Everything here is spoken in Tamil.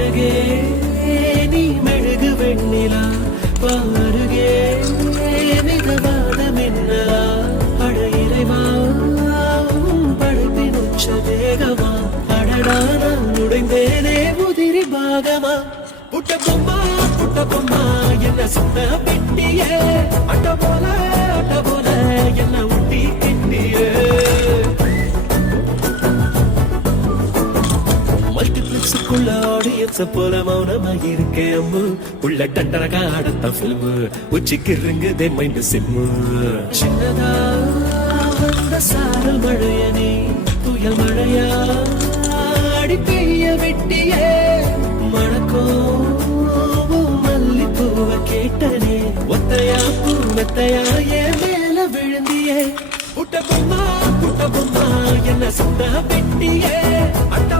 அழகே நீ மெழுகு வெண்ணிலா பாருகே மிதவாத மின்னலா அட இறைவா படைப்பின் உச்ச வேகமா அடடா நான் நுழைந்தேனே முதிரி பாகமா புட்ட பொம்மா என்ன சொன்ன பெட்டியே அட்ட போல என்ன ஊட்டி கிட்டியே மல்டிபிளெக்ஸுக்குள்ள ஆடியன்ஸ போல மௌனமா இருக்கேன் அம்மு உள்ள டண்டரகா ஆடத்தான் ஃபில்மு உச்சிக்கு இருங்குதே மைண்ட் சிம்மு சின்னதா வந்த சாரல் மழைய நீ புயல் மழையா அடி பெய்ய வெட்டியே மணக்கோ மல்லிப்பூவ கேட்டனே ஒத்தையா பூ மெத்தையா என் மேல விழுந்தியே புட்ட பொம்மா என்ன சொன்ன வெட்டியே அட்ட